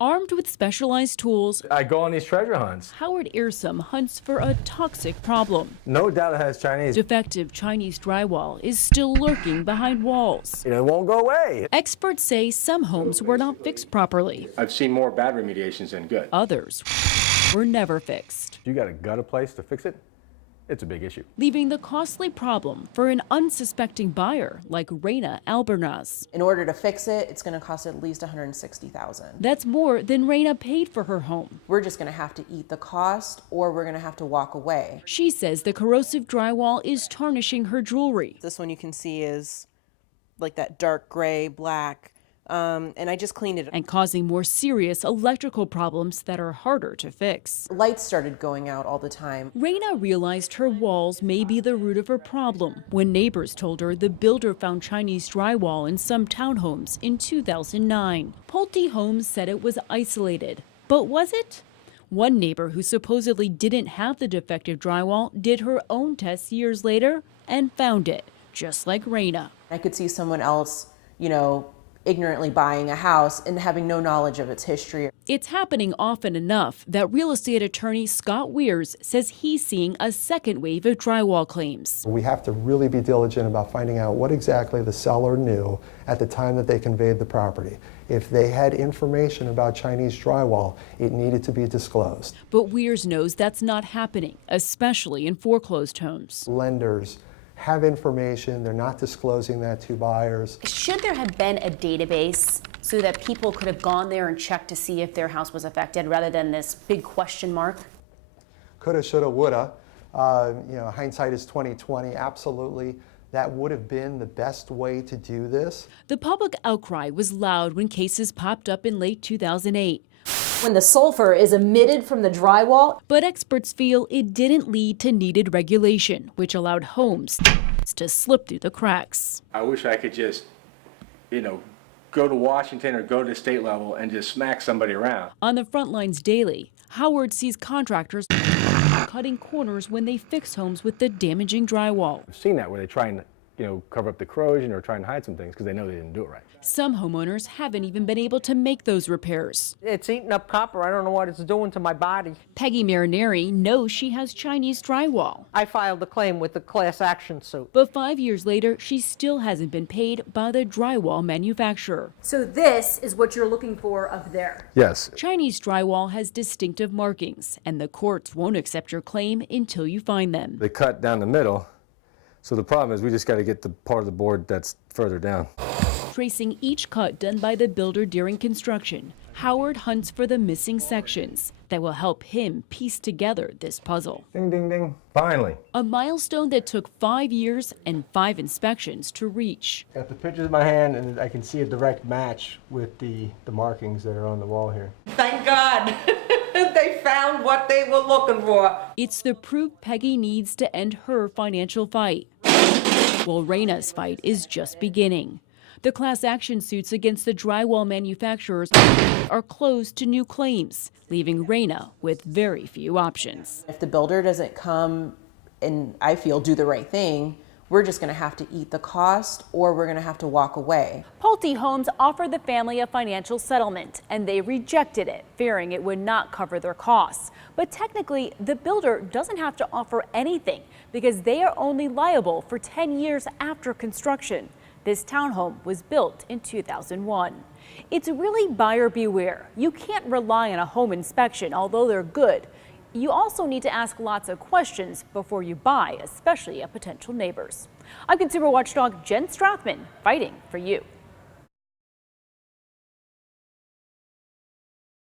Armed with specialized tools, I go on these treasure hunts. Howard Earsom hunts for a toxic problem. No doubt it has Chinese. Defective Chinese drywall is still lurking behind walls. It won't go away. Experts say some homes were not fixed properly. I've seen more bad remediations than good. Others were never fixed. You got to gut a place to fix it? It's a big issue. Leaving the costly problem for an unsuspecting buyer like Reina Albernaz. In order to fix it, it's going to cost at least $160,000. That's more than Reina paid for her home. We're just going to have to eat the cost, or we're going to have to walk away. She says the corrosive drywall is tarnishing her jewelry. This one you can see is like that dark gray, black. And I just cleaned it. And causing more serious electrical problems that are harder to fix. Lights started going out all the time. Reina realized her walls may be the root of her problem when neighbors told her the builder found Chinese drywall in some townhomes in 2009. Pulte Homes said it was isolated, but was it? One neighbor who supposedly didn't have the defective drywall did her own tests years later and found it, just like Reina. I could see someone else, ignorantly buying a house and having no knowledge of its history. It's happening often enough that real estate attorney Scott Weirs says he's seeing a second wave of drywall claims. We have to really be diligent about finding out what exactly the seller knew at the time that they conveyed the property. If they had information about Chinese drywall, it needed to be disclosed. But Weirs knows that's not happening, especially in foreclosed homes. Lenders have information, they're not disclosing that to buyers. Should there have been a database so that people could have gone there and checked to see if their house was affected rather than this big question mark? Coulda, shoulda, woulda. Hindsight is 20/20. Absolutely, that would have been the best way to do this. The public outcry was loud when cases popped up in late 2008. When the sulfur is emitted from the drywall. But experts feel it didn't lead to needed regulation, which allowed homes to slip through the cracks. I wish I could just, go to Washington or go to the state level and just smack somebody around. On the front lines daily, Howard sees contractors cutting corners when they fix homes with the damaging drywall. I've seen that where they try and cover up the corrosion or try and hide some things because they know they didn't do it right. Some homeowners haven't even been able to make those repairs. It's eating up copper. I don't know what it's doing to my body. Peggy Marineri knows she has Chinese drywall. I filed a claim with the class action suit. But 5 years later, she still hasn't been paid by the drywall manufacturer. So this is what you're looking for up there. Yes. Chinese drywall has distinctive markings, and the courts won't accept your claim until you find them. They cut down the middle. So the problem is we just got to get the part of the board that's further down. Tracing each cut done by the builder during construction, Howard hunts for the missing sections that will help him piece together this puzzle. Ding, ding, ding. Finally. A milestone that took 5 years and 5 inspections to reach. Got the pictures in my hand and I can see a direct match with the markings that are on the wall here. Thank God. They found what they were looking for. It's the proof Peggy needs to end her financial fight. While Reina's fight is just beginning. The class action suits against the drywall manufacturers are closed to new claims, leaving Reina with very few options. If the builder doesn't come and, I feel, do the right thing, we're just going to have to eat the cost, or we're going to have to walk away. Pulte Homes offered the family a financial settlement, and they rejected it, fearing it would not cover their costs. But technically, the builder doesn't have to offer anything because they are only liable for 10 years after construction. This townhome was built in 2001. It's really buyer beware. You can't rely on a home inspection, although they're good. You also need to ask lots of questions before you buy, especially at potential neighbors. I'm Consumer Watchdog Jen Strathman, fighting for you.